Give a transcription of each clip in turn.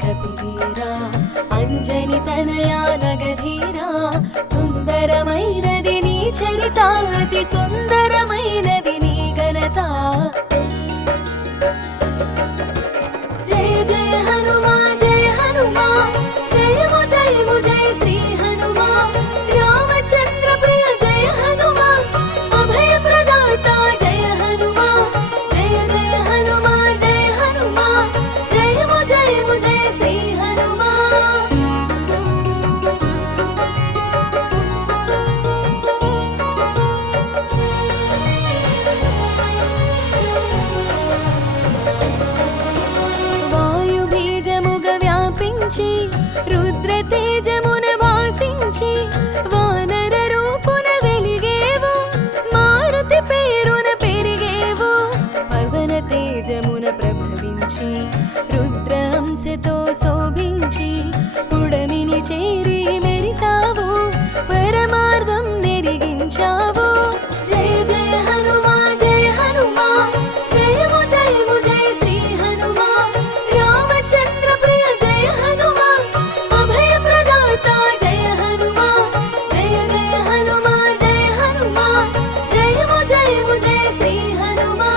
కపివీరా అంజని తనయా నగధీరా సుందరమైనది నీ చరిత అతి సుందరమైనది నీ ఘనత జయ జయ హనుమా జయ హనుమా జయము జయము జయ శ్రీ హనుమా రామచంద్ర ప్రియ జయ హనుమా అభయ ప్రదాత జయ హనుమా జయ జయ హనుమా జయ హనుమా జయము జయము జయ శ్రీ హనుమా వాయు బీజముగ వ్యాపించి రుద్ర తేజమున వాసించి వానర రూపున వెలిగేవు మారుతి పేరున పెరిగేవు పవన తేజమున ప్రభవించి రుద్రహంసతో శోభించి పుడమిని చేరి మెరిసావు పరమార్థం నెరిగించావు జయ జయ హనుమా జయ హనుమా జయము జయము జయ శ్రీ హనుమా రామచంద్ర ప్రియ జయ హనుమా అభయ ప్రదాత జయ హనుమా జయ జయ హనుమా జయ హనుమా జయము జయము జయ శ్రీ హనుమా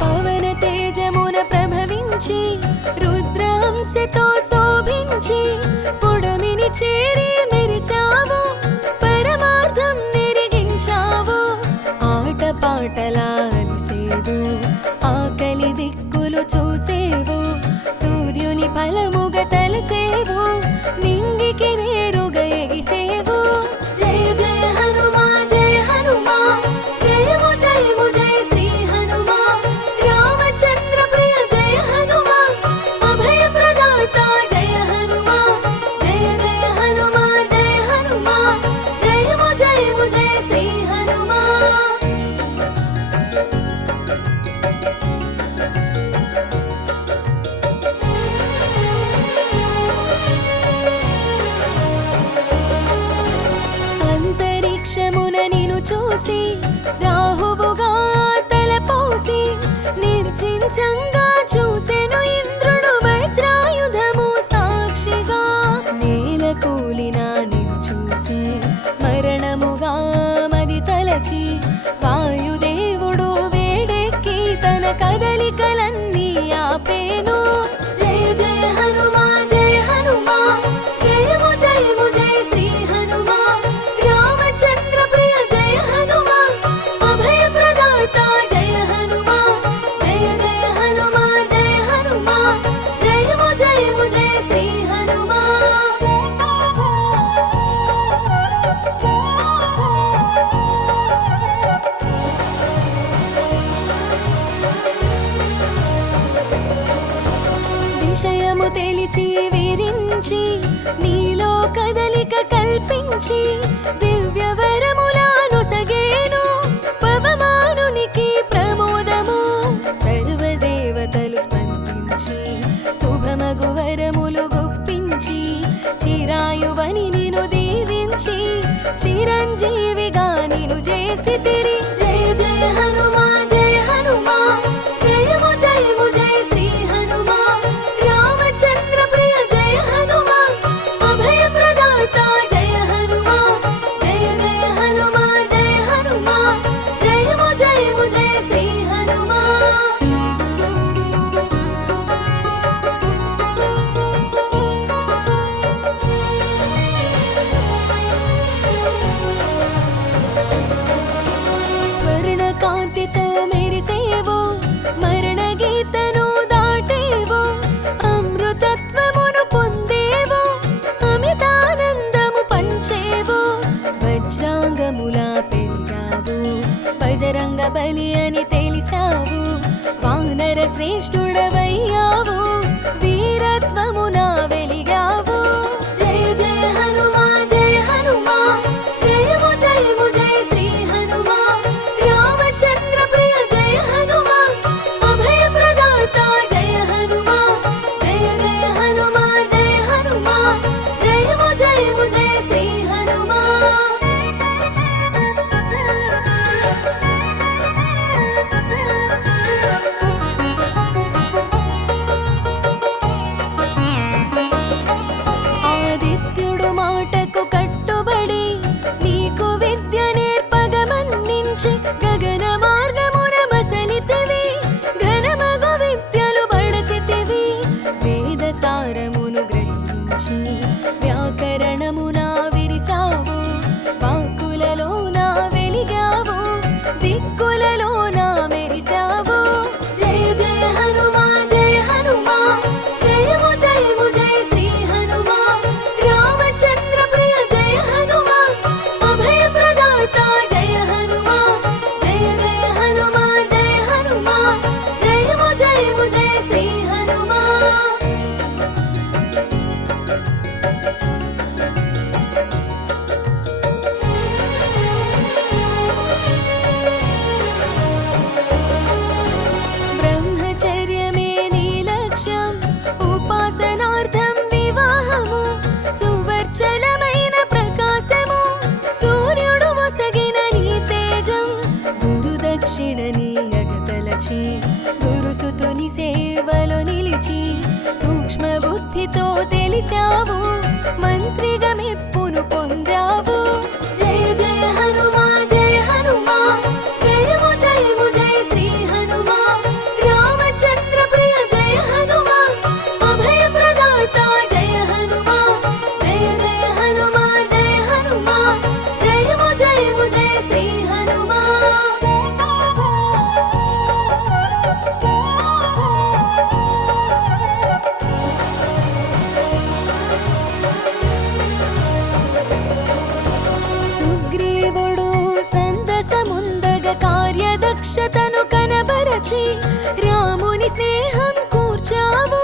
పవన తేజమున ప్రభవించి రుద్రహంసతో శోభించి పుడమిని చేరి మెరిసావు పరమార్థం నెరిగించావు ఆట పాటలా అలిసేవు ఆకలి దిక్కులు చూసేవు సూర్యుని ఫలముగ తలచేవు నింగికి నేరుగా ఎగిసేవు జయ జయ హనుమా జయ హనుమా జయము జయము జయ శ్రీ హనుమా రామచంద్ర ప్రియ జయ హనుమా అభయ ప్రదాత జయ హనుమా జయ జయ హనుమా జయ హనుమా జయము జయము జయ శ్రీ హనుమా అంతరిక్షమున నిను చూసి రాహువుగా తలపోసి నిర్జించంగా చూసెను ఇంద్రుడు వజ్రాయుధము సాక్షిగా నేల కూలిన నిను చూసి మరణముగా మది తలచి వాయుదేవుడు వేడెక్కి తన కదలికలన్నీ ఆపేను జయ జయ హనుమా జయ హనుమా జయము జయము జయ శ్రీ హనుమా రామచంద్ర ప్రియ జయ హనుమా అభయ ప్రదాత జయ హనుమా జయ జయ హనుమా జయ హనుమా జయము జయము జయ శ్రీ హనుమా విషయము తెలిసి విరించి నీలో కదలిక కల్పించి దివ్య వరములాను సగేను పవమానునికి ప్రమోదము సర్వదేవతలు స్పందించి శుభమగు వరములు గుప్పించి చిరాయువని నిను దీవించి చిరంజీవిగా నిను చేసి తిరి జయ జయ హనుమా జయ హనుమా జయము జయము జయ శ్రీ హనుమా రామచంద్ర ప్రియ జయ హనుమా అభయ ప్రదాత జయ హనుమా జయ జయ హనుమా జయ హనుమా జయము జయము జయ శ్రీ హనుమా స్వర్ణ కాంతితో మెరిసేవు మరణ గీతను దాటేవు అమృతత్వమును పొందేవు అమితానందము పంచేవు వజ్రాంగములా పెరిగావు బజరంగ బలి అని తెలిసావు వానర శ్రేష్ఠుడవయ్యావు వీరత్వమున వెలిగావు జయ జయ హనుమా జయ హనుమా జయము జయము జయ శ్రీ హనుమా రామచంద్ర ప్రియ జయ హనుమా అభయ ప్రదాత జయ హనుమా జయ జయ హనుమా జయ హనుమా జయము జయము జయ సేవలో నిలిచి సూక్ష్మ బుద్ధితో తెలిసావు, మంత్రిగా మెప్పును పొందావు. జయ జయ హనుమా జయ హనుమా, జయము జయము జయ శ్రీ హనుమా. రామచంద్ర ప్రియ జయ హనుమా, అభయ ప్రదాత జయ హనుమా. జయ జయ హనుమా జయ హనుమా, జయము జయము జయ శ్రీ హనుమా. సుగ్రీవుడు సందసముందగ కార్యదక్షతను కనబరచి రాముని స్నేహం కూర్చావు,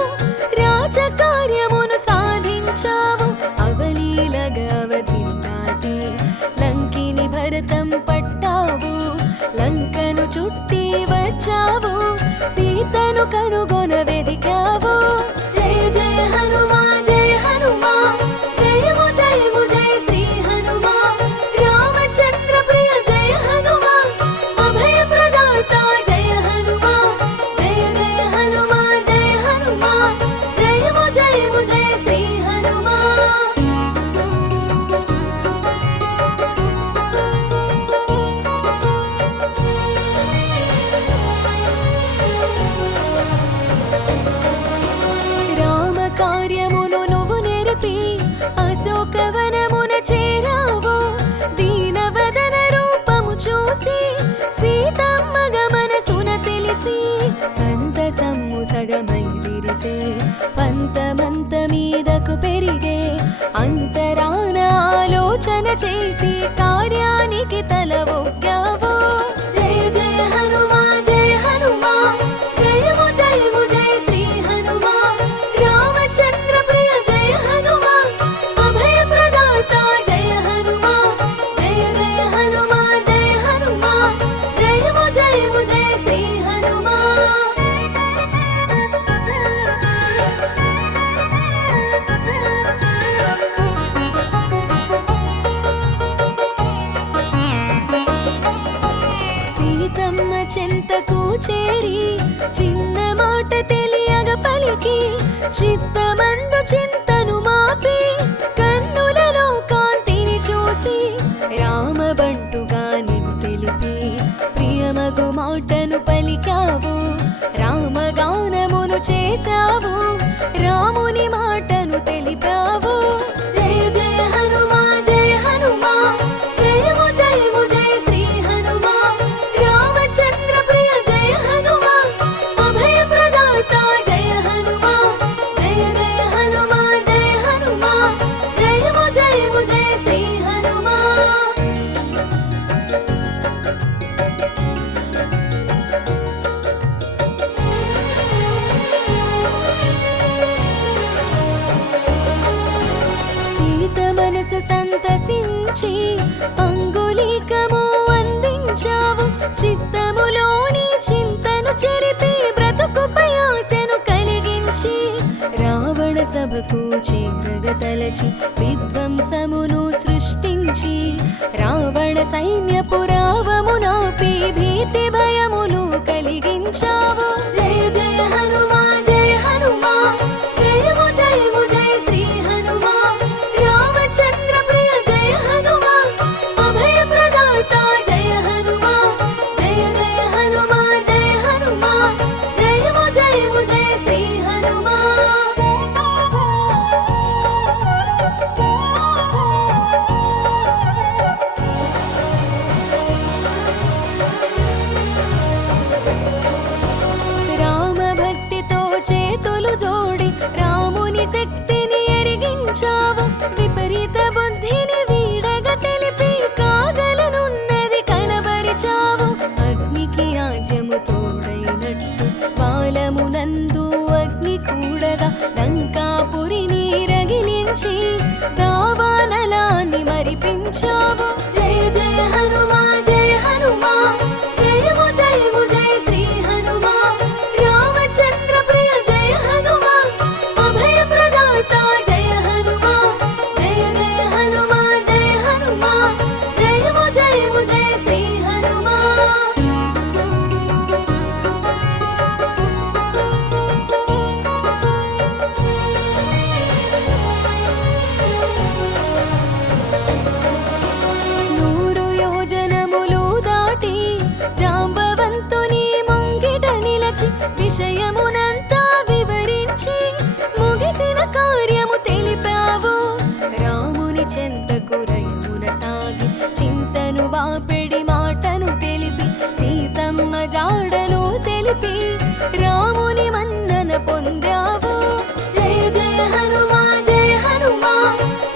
రాజకార్యమును సాధించావు. అవలీలగా అవధిని దాటి లంకిని భరతం పట్టావు, లంకను చుట్టి వచ్చావు, సీతను కనుగొన వెదికావు. జయ జయ హనుమా జయ హనుమా, జయము జయము జయ శ్రీ హనుమా. రామచంద్ర ప్రియ జయ హనుమా, అభయ ప్రదాత జయ హనుమా. జయ జయ హనుమా జయ హనుమా, జయము జయము జయ శ్రీ హనుమా. రామ కార్యమును నువ్వు నెరపి అశోకవనమున చేరావు, దీనవదన రూపము చూసి సీతమ్మగ మనసున తెలిసి సంతసమ్ము సగమై విరిసే పంతమంత మీదకు పెరిగే. అంతరాన ఆలోచన చేసి కార్యానికి తల ఒగ్గావు. జయ జయ హనుమా జయ హనుమా, జయము జయము జయ శ్రీ హనుమా. రామచంద్ర ప్రియ జయ హనుమా, అభయ ప్రదాత జయ హనుమా. జయ జయ హనుమా జయ హనుమా, జయము జయము జయ శ్రీ హనుమా. సీతమ్మ చెంతకు చేరి చిన్న మాట తెలియగ పలికి చిత్తమందు చింతను మాపి కన్నులలో కాంతిని చూసి రామబంటుగా నీవు తెలిపి ప్రియమగు మాటను పలికావు. రామగానమును చేశావు, రాముని మాటను తెలిపావు. జయ జయ హనుమా జయ హనుమా, జయము జయము జయ శ్రీ హనుమా. రామచంద్ర ప్రియ జయ హనుమా, అభయ ప్రదాత జయ హనుమా. జయ జయ హనుమా జయ హనుమా, జయము జయము జయ శ్రీ హనుమా. సీత మనసు సంతసించి అంగుళీకము అందించావు, చిత్తములోని చింతను చెరిపి బ్రతుకుపై ఆశను కలిగించి రావణ సభకు చేరగ తలచి విధ్వంసమును సృష్టించి రావణ సైన్యపు రావము నాపి భీతి భయములు కలిగించావు. జయ జయ హనుమా జయ హనుమా, జయము జయము జయ శ్రీ హనుమా. రామచంద్ర ప్రియ జయ హనుమా, అభయ ప్రదాత జయ హనుమా. జయ జయ హనుమా జయ హనుమా, జయము జయము జయ శ్రీ హనుమా. రామ భక్తితో చేతులు జోడి రాముని శక్తిని ఎరిగించావు, విపరీత బుద్ధిని వీడగ తెలిపి కాగలనున్నది కనబరిచావు. అగ్నికి ఆజ్యము తోడైనట్టు బాలమునందు అగ్ని కూడగా లంకాపురిని రగిలించి దావానలాన్ని మరిపించావు. జయ జయ హనుమా జయ హనుమా, జయము జయము జయ శ్రీ హనుమా. రామచంద్ర ప్రియ జయ హనుమా, అభయ ప్రదాత జయ హనుమా. జయ జయ హనుమా జయ హనుమా, జయము జయము జయ శ్రీ హనుమా. విషయమునంతా వివరించి ముగిసిన కార్యము తెలిపావు. రాముని చెంతకు రయమున సాగి చింతను బాపెడి మాటను తెలిపి సీతమ్మ జాడను తెలిపి రాముని మన్నన పొందావు. జయ జయ హనుమా జయ హనుమా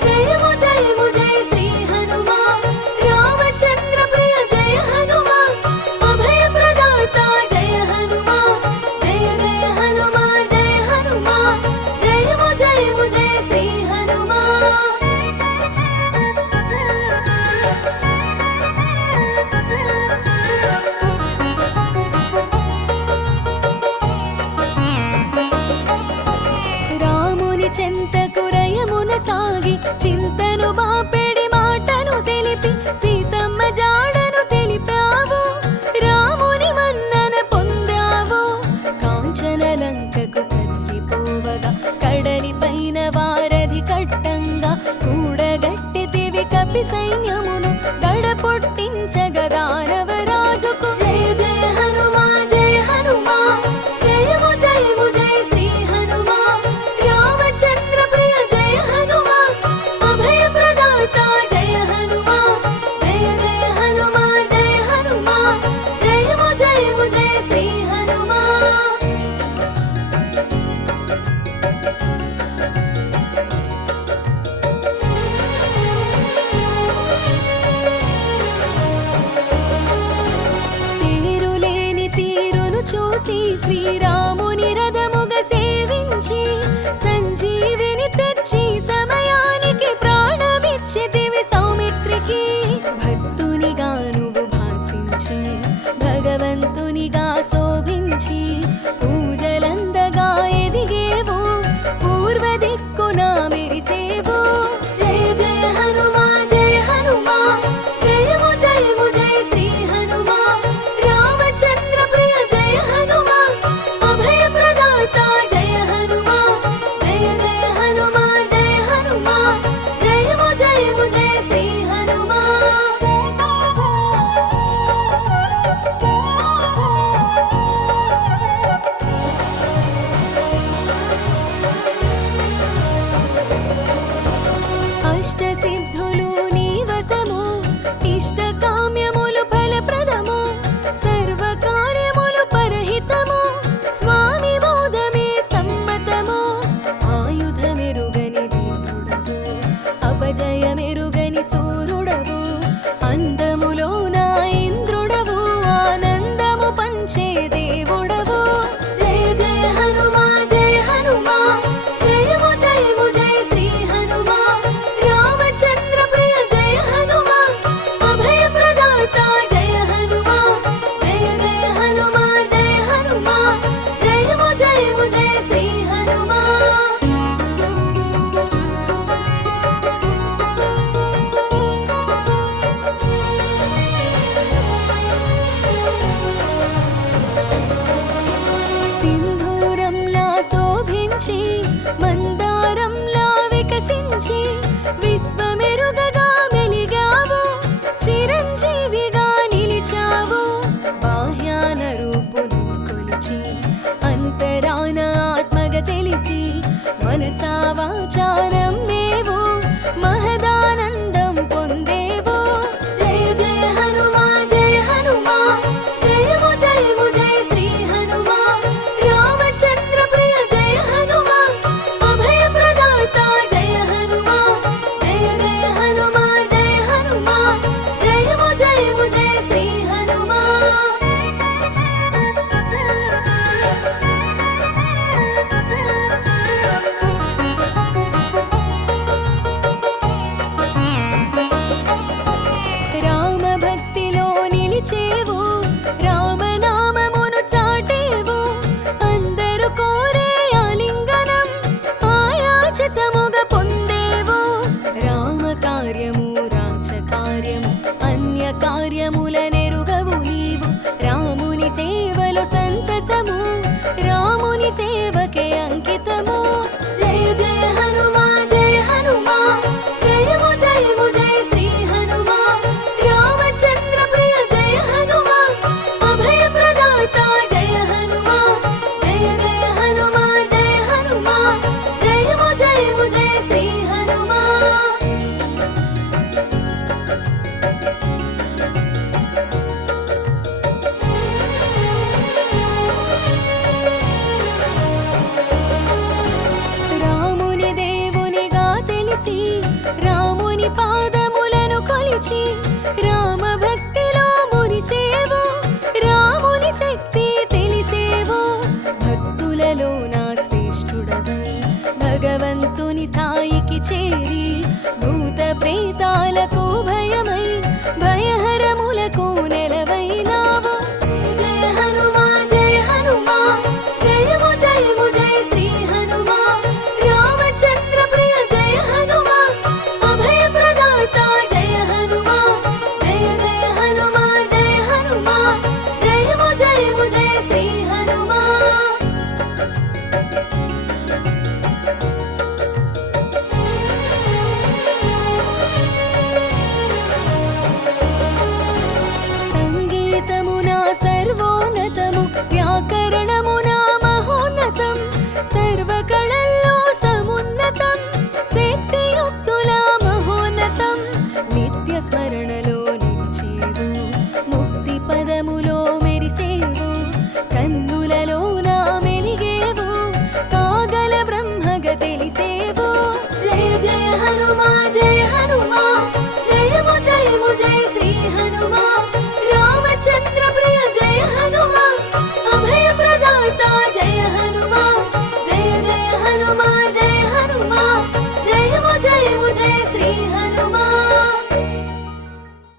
జయము జయము జయ శ్రీ హనుమా రామచంద్ర ప్రియ జయ హనుమా అభయ ప్రదాత జయ హనుమా జయ జయ హనుమా జయ హనుమా జయము జయము జయ శ్రీ హనుమా. రాముని చెంతకు రయమున సాగి చింతను బాపెడి మాటను తెలిపి సీతమ్మ జాడను తెలిపావు. రాముని మన్నన పొందావు. కాంచన లంకకు కదిలిపోవగా కడలి పైన వారధి కట్టంగా కూడగట్టితివి కపి సైన్యమును గడపొట్టించగా దానవరాజుకు. జయ జయ హనుమా జయ హనుమా జయము జయము జయ శ్రీ హనుమా రామచంద్ర ప్రియ జయ హనుమా అభయ ప్రదాత జయ హనుమా జయ జయ హనుమా జయ హనుమా జయము జయము జయ శ్రీ హనుమా. తీరులేని తీరును చూసి శ్రీరాముని రథముగ సేవించి సంజీవిని తెచ్చి సమయానికి ప్రాణమిచ్చితివి సౌమిత్రికి. భక్తునిగా నువ్వు భాసించి భగవంతునిగా శోభించి పూజలందగా ఎదిగేవు పూర్వ దిక్కున మెరిసేవు. జయ జయ హనుమా జయ హనుమా జయము జయము జయ శ్రీ హనుమా రామచంద్ర ప్రియ జయ హనుమా అభయ ప్రదాత జయ హనుమా జయ జయ హనుమా జయ హనుమా జయము జయము జయ శ్రీ హనుమా. అష్టసిద్ధులు నీ వశము ఇష్ట కామ్యములు ఫలప్రదము సర్వకార్యములు పరహితము స్వామి బోధమే సమ్మతము. ఆయుధమెరుగని వీరుడవు అపజయమెరుగని సూర్యుడవు అందములో నా ఇంద్రుడవు ఆనందము పంచే దేవుడవు. జయ జయ హనుమా జయ హనుమా జయము జయము జయ శ్రీ హనుమా రామచంద్ర ప్రియ జయ హనుమా అభయ ప్రదాత జయ హనుమా జయ జయ హనుమా జయ హనుమా జయము జయము జయ శ్రీ హనుమా. సింధూరంలా శోభించి మందారంలా వికసించి విశ్వమెరుగగా మెలిగావు చిరంజీవిగా నిలిచావు. బాహ్యాన రూపును కొలిచి అంతరాన ఆత్మగ తెలిసి మనసా వాచారం మేవు మహదానందం పొందేవు. జయ జయ హనుమా జయ హనుమా జయము జయము జయ శ్రీ హనుమా రామచంద్ర ప్రియ జయ హనుమా అభయ ప్రదాత జయ హనుమా జయ జయ హనుమా జయ హనుమా జయము జయము జయ శ్రీ హనుమా. రామ భక్తిలో నిలిచేవు రామనామమును చాటేవు అందరూ కోరే ఆలింగనం ఆయాచితముగా పొందేవు. రామ కార్యము రాజకార్యము అన్య కార్యముల నెరుగవు నీవు రాముని సేవలో సంతసము రాముని సేవకే అంకితము. జయ జయ హనుమా జయ హనుమా జయము జయము జయ శ్రీ హనుమా రామచంద్ర ప్రియ జయ హనుమా అభయ ప్రదాత జయ హనుమా జయ రాముని పాదములను కొలిచి రామ భక్తిలో మురిసేవు రాముని శక్తి తెలిసేవు భక్తులలో నా శ్రేష్ఠుడవై భగవంతుని స్థాయికి చేరి భూత ప్రేతాలకు భయమై భయహరములకు నెలవైనావు జయ హనుమా జయ హనుమా జయము జయము జయ శ్రీ హనుమా రామచంద్ర ప్రియ జయ హనుమా అభయ ప్రదాత జయ హనుమా జయ జయ హనుమా జయ హనుమా జయము జయము జయ శ్రీ హనుమా సంగీతమునా సర్వోన్నతము వ్యాకరణమునా మహోన్నతం సర్వకళల్లో సమున్నతం శక్తియుక్తుల మహోన్నతం నిత్య స్మరణలో నిలిచేవు ముక్తి పదములో మెరిసేవు కన్నులలో నా మెలిగేవు కాగల బ్రహ్మగ తెలిసేవు జయ జయ హనుమా జయ హనుమా జయము జయము జయ శ్రీ హనుమా రామచంద్ర ప్రియ జయ హనుమా